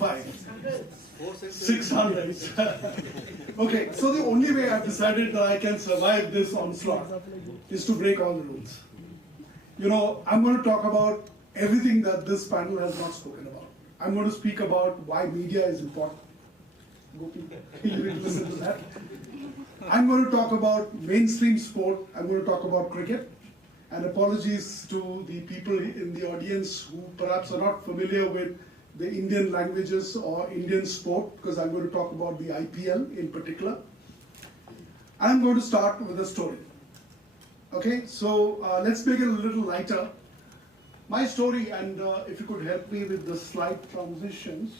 5. 600. Okay, so the only way I've decided that I can survive this onslaught is to break all the rules. You know, I'm going to talk about everything that this panel has not spoken about. I'm going to speak about why media is important. Gopi, you need to listen to that. I'm going to talk about mainstream sport. I'm going to talk about cricket. And apologies to the people in the audience who perhaps are not familiar with the Indian languages or Indian sport, because I'm going to talk about the IPL in particular. I'm going to start with a story. Okay, so let's make it a little lighter. My story, and if you could help me with the slide transitions.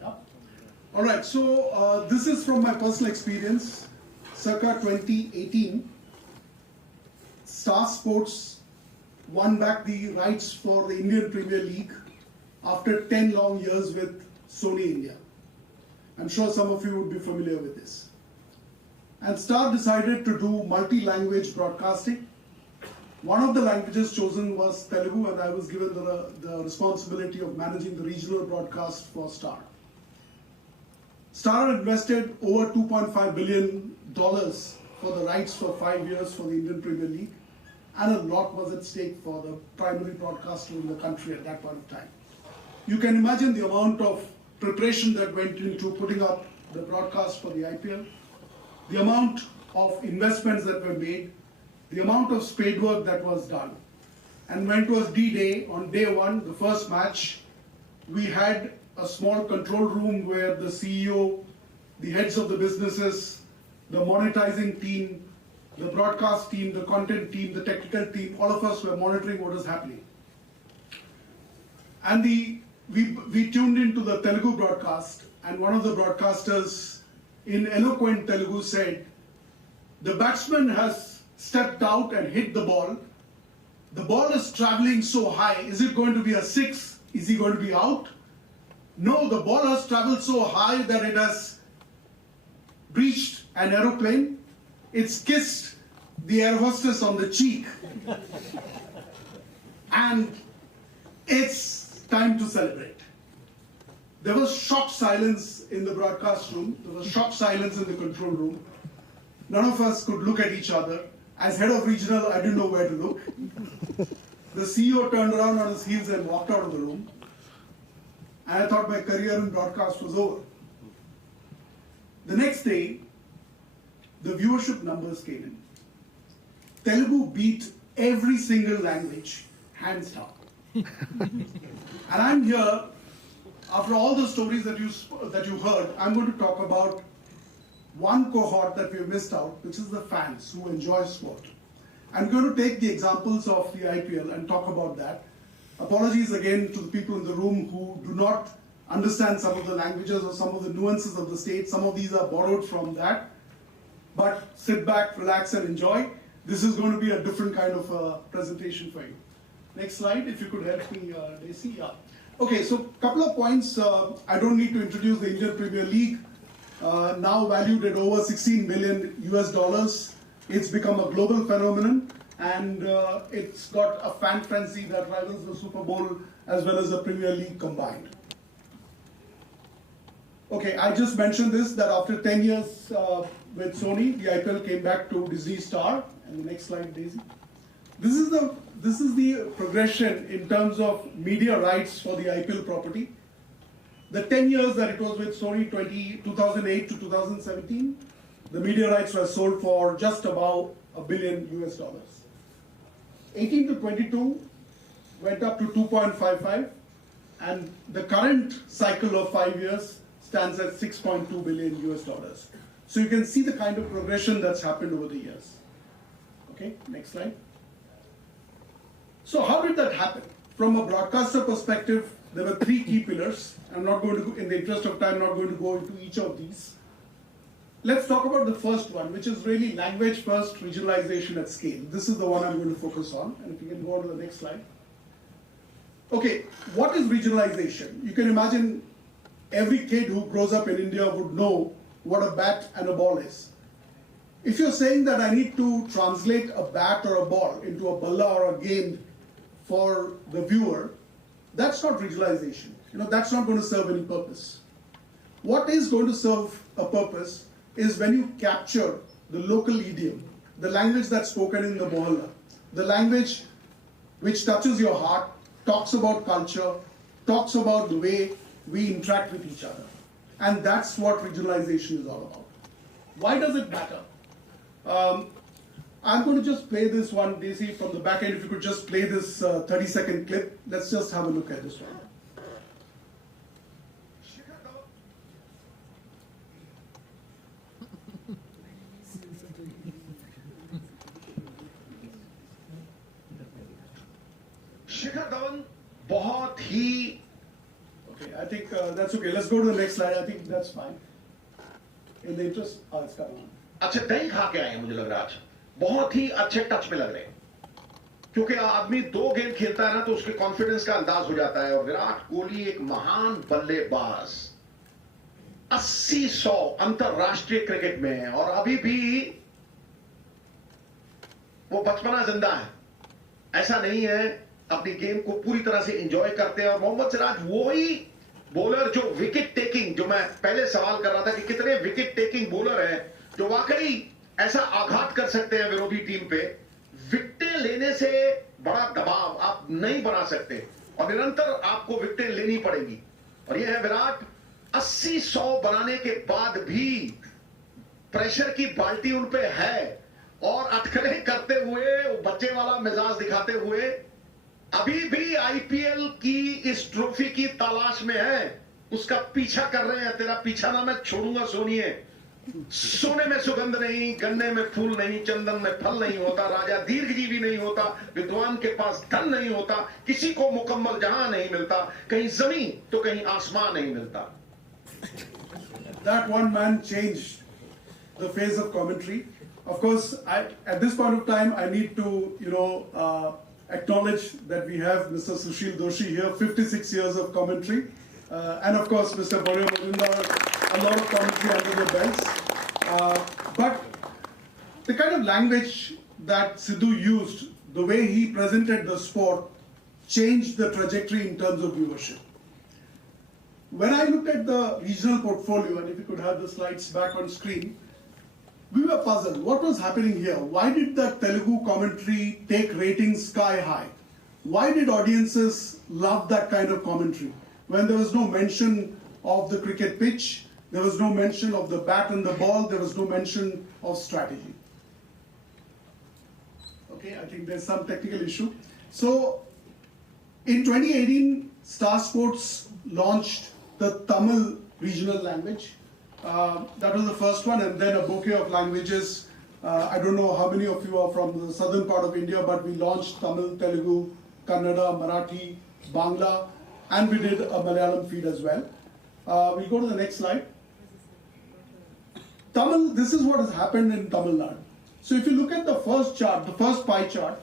Yeah. All right, so this is from my personal experience, circa 2018. Star Sports won back the rights for the Indian Premier League after 10 long years with Sony India. I'm sure some of you would be familiar with this. And Star decided to do multi-language broadcasting. One of the languages chosen was Telugu, and I was given the responsibility of managing the regional broadcast for Star. Star invested over $2.5 billion for the rights for 5 years for the Indian Premier League, and a lot was at stake for the primary broadcaster in the country at that point of time. You can imagine the amount of preparation that went into putting up the broadcast for the IPL, the amount of investments that were made, the amount of spade work that was done. And when it was D-Day, on day one, the first match, we had a small control room where the CEO, the heads of the businesses, the monetizing team, the broadcast team, the content team, the technical team, all of us were monitoring what was happening. And we tuned into the Telugu broadcast, and one of the broadcasters in eloquent Telugu said, the batsman has stepped out and hit the ball. The ball is traveling so high. Is it going to be a 6? Is he going to be out? No, the ball has traveled so high that it has breached an aeroplane. It's kissed the air hostess on the cheek. And it's time to celebrate. There was shocked silence in the broadcast room. There was shocked silence in the control room. None of us could look at each other. As head of regional, I didn't know where to look. The CEO turned around on his heels and walked out of the room. And I thought my career in broadcast was over. The next day, the viewership numbers came in. Telugu beat every single language, hands down. And I'm here, after all the stories that you heard, I'm going to talk about one cohort that we've missed out, which is the fans who enjoy sport. I'm going to take the examples of the IPL and talk about that. Apologies again to the people in the room who do not understand some of the languages or some of the nuances of the state. Some of these are borrowed from that. But sit back, relax, and enjoy. This is going to be a different kind of presentation for you. Next slide, if you could help me, Daisy. Yeah. Okay, so a couple of points. I don't need to introduce the Indian Premier League. Now valued at over $16 billion US. It's become a global phenomenon, and it's got a fan frenzy that rivals the Super Bowl as well as the Premier League combined. Okay, I just mentioned this, that after 10 years with Sony, the IPL came back to Disney Star. And the next slide, Daisy. This is the progression in terms of media rights for the IPL property. The 10 years that it was with Sony, 2008 to 2017, the media rights were sold for just about $1 billion US. 18 to 22 went up to 2.55, and the current cycle of 5 years stands at 6.2 billion US. So you can see the kind of progression that's happened over the years. Okay, next slide. So how did that happen? From a broadcaster perspective, there were 3 key pillars. I'm not going to, in the interest of time, not going to go into each of these. Let's talk about the first one, which is really language first regionalization at scale. This is the one I'm going to focus on. And if you can go on to the next slide. Okay, what is regionalization? You can imagine every kid who grows up in India would know what a bat and a ball is. If you're saying that I need to translate a bat or a ball into a balla or a game for the viewer, that's not regionalization. That's not going to serve any purpose. What is going to serve a purpose is when you capture the local idiom, the language that's spoken in the mohalla, the language which touches your heart, talks about culture, talks about the way we interact with each other. And that's what regionalization is all about. Why does it matter? I'm going to just play this one, Desi, from the back end. If you could just play this 30-second clip. Let's just have a look at this one. Shikhar Dhawan बहुत ही Okay, I think that's okay. Let's go to the next slide. I think that's fine. In the interest, it's coming on. अच्छे दही खा के आए हैं मुझे लग रहा है आज बहुत ही अच्छे टच में लग रहे हैं क्योंकि आदमी 2 गेम खेलता है ना तो उसके कॉन्फिडेंस का अंदाज हो जाता है और विराट कोहली एक महान बल्लेबाज 80-100 अंतरराष्ट्रीय क्रिकेट में है और अभी भी वो बचपना जिंदा है ऐसा नहीं है अपनी गेम को पूरी तरह से एंजॉय करते हैं और मोहम्मद सिराज वो ही बॉलर जो विकेट टेकिंग जो मैं पहले सवाल कर रहा था कि कितने विकेट टेकिंग बॉलर हैं जो वाकई ऐसा आघात कर सकते हैं विरोधी टीम पे विकेटें लेने से बड़ा दबाव आप नहीं बना सकते और निरंतर आपको विकेटें लेनी पड़ेगी और यह है विराट 80-100 बनाने के बाद भी प्रेशर की बाल्टी उन पे है और अटकलें करते हुए बच्चे वाला मिजाज दिखाते हुए अभी भी आईपीएल की इस ट्रॉफी की तलाश में है उसका पीछा कर रहे हैं तेरा पीछा ना मैं छोड़ूंगा सोनिए सोने में सुगंध नहीं गन्ने में फूल नहीं चंदन में फल नहीं होता राजा दीर्घजीवी नहीं होता विद्वान के पास धन नहीं होता किसी को मुकम्मल जहां नहीं मिलता कहीं जमीन तो कहीं आसमान नहीं मिलता That one man changed the face of commentary. Of course, at this point of time, I need to, acknowledge that we have Mr. Sushil Doshi here, 56 years of commentary, and of course, Mr. Borya Majumdar, a lot of commentary under the belts. But the kind of language that Sidhu used, the way he presented the sport, changed the trajectory in terms of viewership. When I looked at the regional portfolio, and if you could have the slides back on screen, we were puzzled. What was happening here? Why did the Telugu commentary take ratings sky high? Why did audiences love that kind of commentary? When there was no mention of the cricket pitch, there was no mention of the bat and the ball, there was no mention of strategy. Okay, I think there's some technical issue. So, in 2018, Star Sports launched the Tamil regional language. That was the first one, and then a bouquet of languages. I don't know how many of you are from the southern part of India, but we launched Tamil, Telugu, Kannada, Marathi, Bangla, and we did a Malayalam feed as well. We'll go to the next slide. Tamil, this is what has happened in Tamil Nadu. So if you look at the first chart, the first pie chart,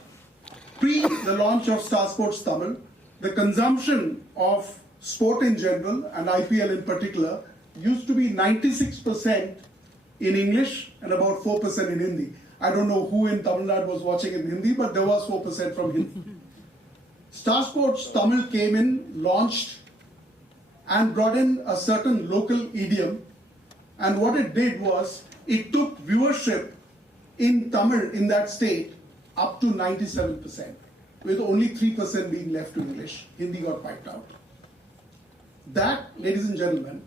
pre the launch of Star Sports Tamil, the consumption of sport in general and IPL in particular used to be 96% in English and about 4% in Hindi. I don't know who in Tamil Nadu was watching in Hindi, but there was 4% from Hindi. Star Sports Tamil came in, launched, and brought in a certain local idiom. And what it did was, it took viewership in Tamil in that state up to 97%, with only 3% being left to English. Hindi got wiped out. That, ladies and gentlemen,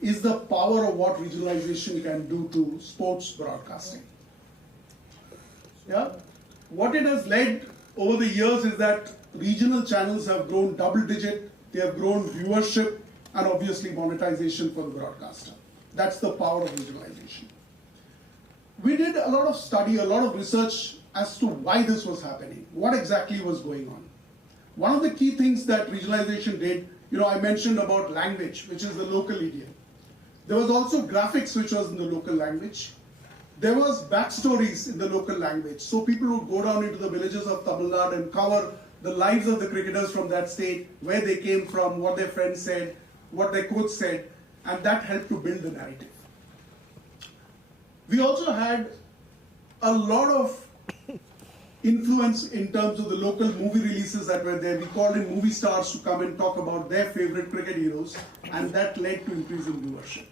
is the power of what regionalization can do to sports broadcasting. Yeah? What it has led over the years is that regional channels have grown double-digit, they have grown viewership, and obviously monetization for the broadcaster. That's the power of regionalization. We did a lot of study, a lot of research as to why this was happening, what exactly was going on. One of the key things that regionalization did, I mentioned about language, which is the local idiom. There was also graphics, which was in the local language. There was backstories in the local language. So people would go down into the villages of Tamil Nadu and cover the lives of the cricketers from that state, where they came from, what their friends said, what their coach said, and that helped to build the narrative. We also had a lot of influence in terms of the local movie releases that were there. We called in movie stars to come and talk about their favorite cricket heroes, and that led to increasing viewership.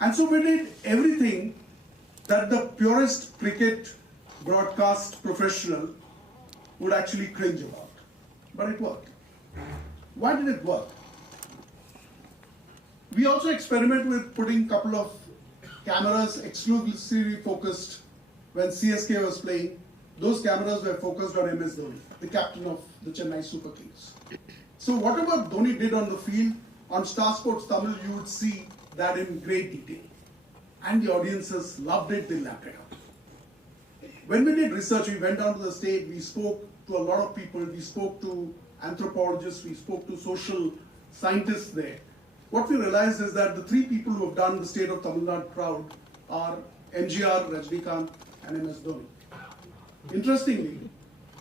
And so we did everything that the purest cricket broadcast professional would actually cringe about. But it worked. Why did it work? We also experiment with putting a couple of cameras exclusively focused when CSK was playing. Those cameras were focused on MS Dhoni, the captain of the Chennai Super Kings. So whatever Dhoni did on the field, on Star Sports Tamil, you would see that in great detail. And the audiences loved it, they lapped it up. When we did research, we went down to the state, we spoke to a lot of people, we spoke to anthropologists, we spoke to social scientists there. What we realized is that the three people who have done the state of Tamil Nadu proud are MGR, Rajnikant, and MS Dhoni. Interestingly,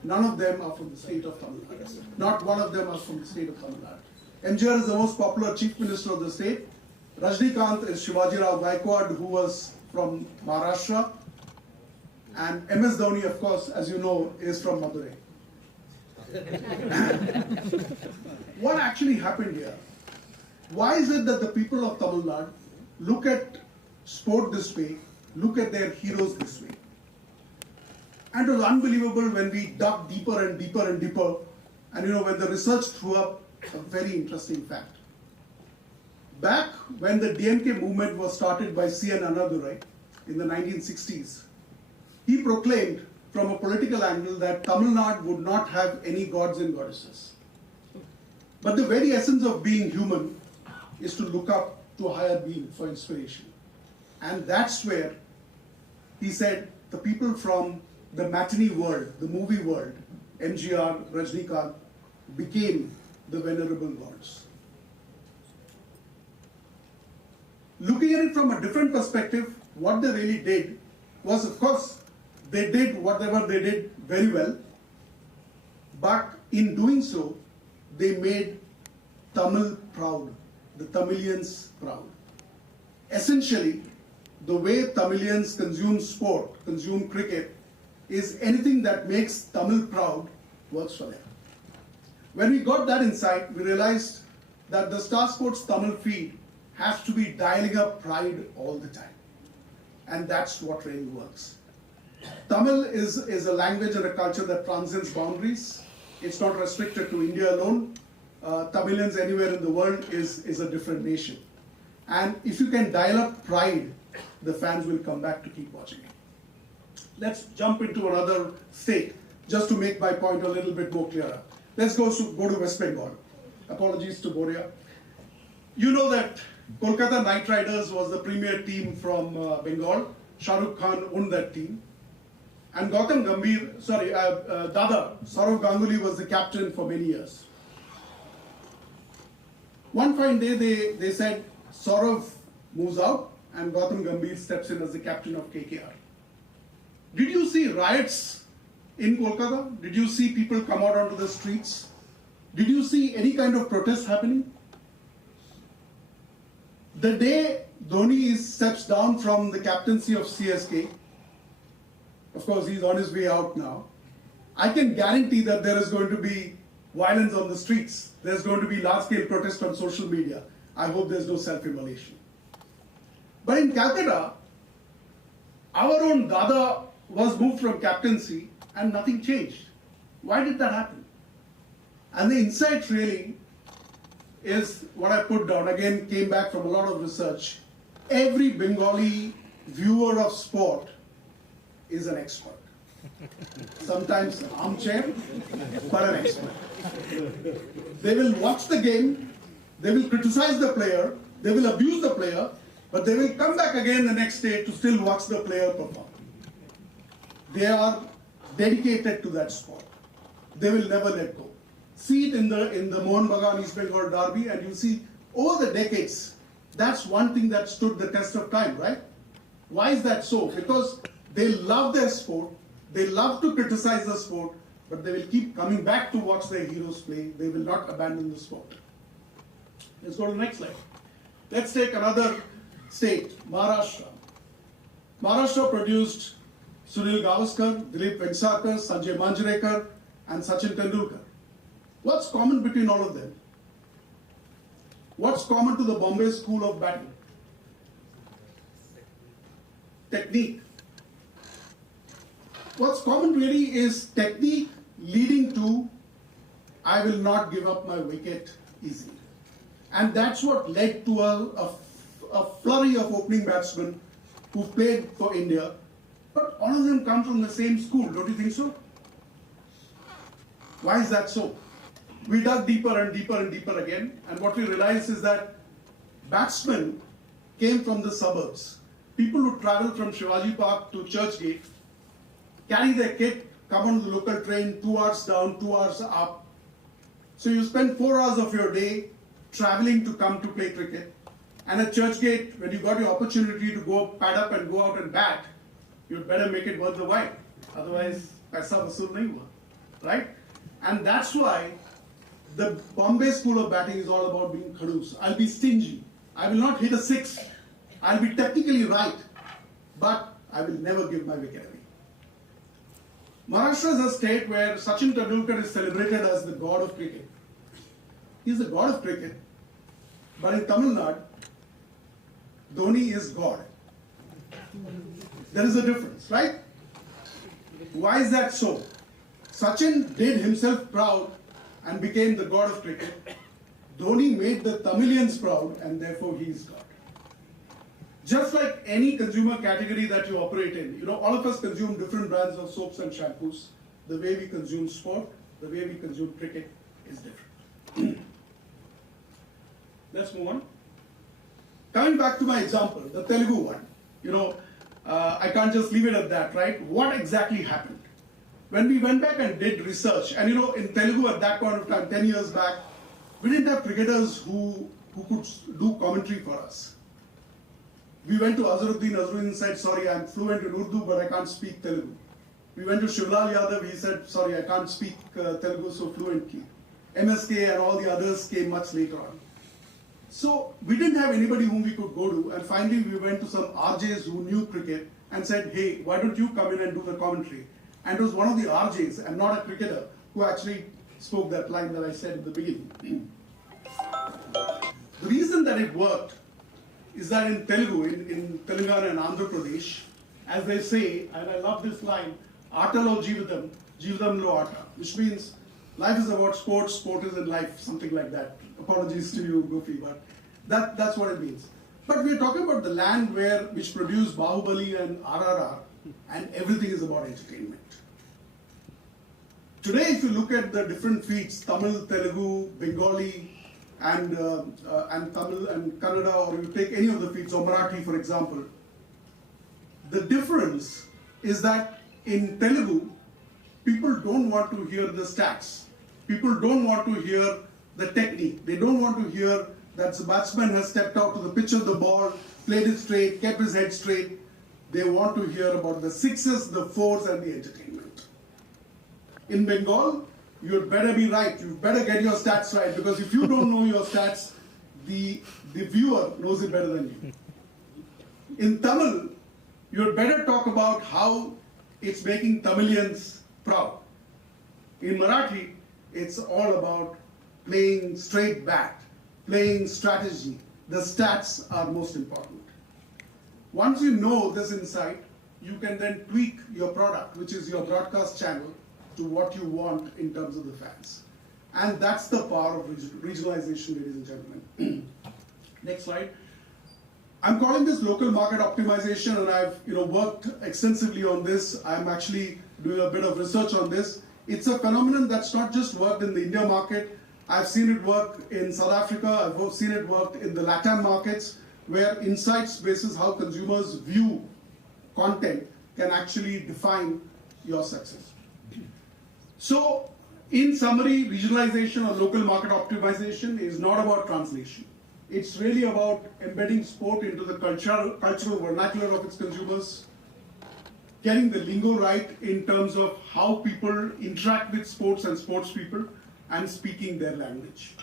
none of them are from the state of Tamil Nadu. Not one of them are from the state of Tamil Nadu. MGR is the most popular chief minister of the state. Rajnikant is Shivaji Rao Gaikwad, who was from Maharashtra. And MS Dhoni, of course, as you know, is from Madurai. What actually happened here? Why is it that the people of Tamil Nadu look at sport this way, look at their heroes this way? And it was unbelievable when we dug deeper and deeper and deeper. And when the research threw up a very interesting fact. Back when the DMK movement was started by C.N. Annadurai in the 1960s, he proclaimed from a political angle that Tamil Nadu would not have any gods and goddesses. But the very essence of being human is to look up to a higher being for inspiration. And that's where he said the people from the matinee world, the movie world, MGR, Rajnikant, became the venerable gods. Looking at it from a different perspective, what they really did was, of course, they did whatever they did very well, but in doing so, they made Tamil proud, the Tamilians proud. Essentially, the way Tamilians consume sport, consume cricket, is anything that makes Tamil proud works for them. When we got that insight, we realized that the Star Sports Tamil feed has to be dialing up pride all the time. And that's what really works. Tamil is a language and a culture that transcends boundaries. It's not restricted to India alone. Tamilians anywhere in the world is a different nation. And if you can dial up pride, the fans will come back to keep watching it. Let's jump into another state, just to make my point a little bit more clearer. Let's go to West Bengal. Apologies to Boria. You know that Kolkata Knight Riders was the premier team from Bengal. Shah Rukh Khan owned that team. And Dada, Saurav Ganguly was the captain for many years. One fine day, they said Saurav moves out and Gautam Gambhir steps in as the captain of KKR. Did you see riots in Kolkata? Did you see people come out onto the streets? Did you see any kind of protest happening? The day Dhoni steps down from the captaincy of CSK, of course he's on his way out now, I can guarantee that there is going to be violence on the streets. There's going to be large-scale protest on social media. I hope there's no self-immolation. But in Calcutta, our own Dada was moved from captaincy and nothing changed. Why did that happen? And the insight really is what I put down, again came back from a lot of research. Every Bengali viewer of sport is an expert. Sometimes an armchair, but an expert. They will watch the game, they will criticize the player, they will abuse the player, but they will come back again the next day to still watch the player perform. They are dedicated to that sport. They will never let go. See it in the Mohun Bagan East Bengal derby, and you see over the decades, that's one thing that stood the test of time, right? Why is that so? Because they love their sport, they love to criticize the sport, but they will keep coming back to watch their heroes play. They will not abandon the sport. Let's go to the next slide. Let's take another state, Maharashtra. Maharashtra produced Sunil Gavaskar, Dilip Vengsarkar, Sanjay Manjrekar, and Sachin Tendulkar. What's common between all of them? What's common to the Bombay School of Batting? Technique. What's common really is technique leading to I will not give up my wicket easily. And that's what led to a flurry of opening batsmen who played for India. But all of them come from the same school, don't you think so? Why is that so? We dug deeper and deeper and deeper again, and what we realized is that batsmen came from the suburbs. People who travel from Shivaji Park to Churchgate, carry their kit, come on the local train, 2 hours down, 2 hours up. So you spend 4 hours of your day traveling to come to play cricket. And at Churchgate, when you got the opportunity to go pad up and go out and bat, you'd better make it worth the while. Otherwise, paisa vasool nahi hua, right? And that's why the Bombay School of Batting is all about being khadus. I'll be stingy. I will not hit a six. I'll be technically right, but I will never give my wicket away. Maharashtra is a state where Sachin Tendulkar is celebrated as the god of cricket. He's the god of cricket, but in Tamil Nadu, Dhoni is God. There is a difference, right? Why is that so? Sachin did himself proud and became the god of cricket. Dhoni made the Tamilians proud and therefore he is God. Just like any consumer category that you operate in, you know, all of us consume different brands of soaps and shampoos. The way we consume sport, the way we consume cricket is different. Let's move on. Coming back to my example, the Telugu one, you know, I can't just leave it at that, right? What exactly happened? When we went back and did research, and you know, in Telugu at that point of time, 10 years back, we didn't have cricketers who could do commentary for us. We went to Azharuddin. Azharuddin said, sorry, I'm fluent in Urdu, but I can't speak Telugu. We went to Shivlal Yadav. He said, sorry, I can't speak Telugu so fluently. MSK and all the others came much later on. So we didn't have anybody whom we could go to. And finally, we went to some RJs who knew cricket and said, hey, why don't you come in and do the commentary? And it was one of the RJs, and not a cricketer, who actually spoke that line that I said in the beginning. The reason that it worked is that in Telugu, in Telangana and Andhra Pradesh, as they say, and I love this line, Atalo Jeevitam, Jeevitamlo Ata, which means life is about sports, sport is in life, something like that. Apologies to you, Goofy, but that's what it means. But we're talking about the land which produced Bahubali and RRR, and everything is about entertainment. Today, if you look at the different feeds, Tamil, Telugu, Bengali, and Tamil and Kannada, or you take any of the feeds, or Marathi, for example, the difference is that in Telugu, people don't want to hear the stats. People don't want to hear the technique. They don't want to hear that the batsman has stepped out to the pitch of the ball, played it straight, kept his head straight. They want to hear about the sixes, the fours, and the entertainment. In Bengal, you'd better be right. You better get your stats right, because if you don't know your stats, the viewer knows it better than you. In Tamil, you'd better talk about how it's making Tamilians proud. In Marathi, it's all about playing straight bat, playing strategy. The stats are most important. Once you know this insight, you can then tweak your product, which is your broadcast channel, to what you want in terms of the fans. And that's the power of regionalization, ladies and gentlemen. Next slide. I'm calling this local market optimization, and I've worked extensively on this. I'm actually doing a bit of research on this. It's a phenomenon that's not just worked in the India market. I've seen it work in South Africa. I've seen it work in the LATAM markets, where insights basis how consumers view content can actually define your success. So, in summary, regionalization or local market optimization is not about translation. It's really about embedding sport into the cultural vernacular of its consumers, getting the lingo right in terms of how people interact with sports and sports people, and speaking their language.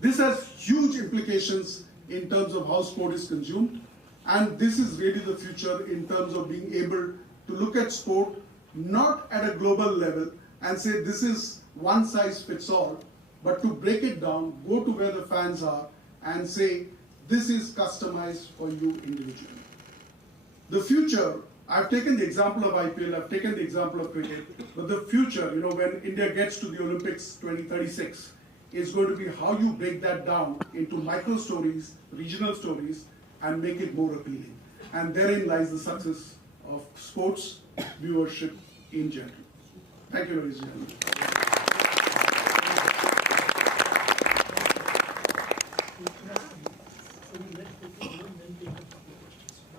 This has huge implications in terms of how sport is consumed, and this is really the future in terms of being able to look at sport not at a global level and say this is one size fits all, but to break it down, go to where the fans are and say this is customized for you individually. The future, I've taken the example of IPL, I've taken the example of cricket, but the future, when India gets to the Olympics 2036, is going to be how you break that down into micro stories, regional stories, and make it more appealing. And therein lies the success of sports viewership in general. Thank you, ladies and gentlemen.